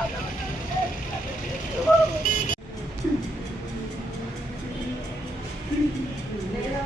Wou!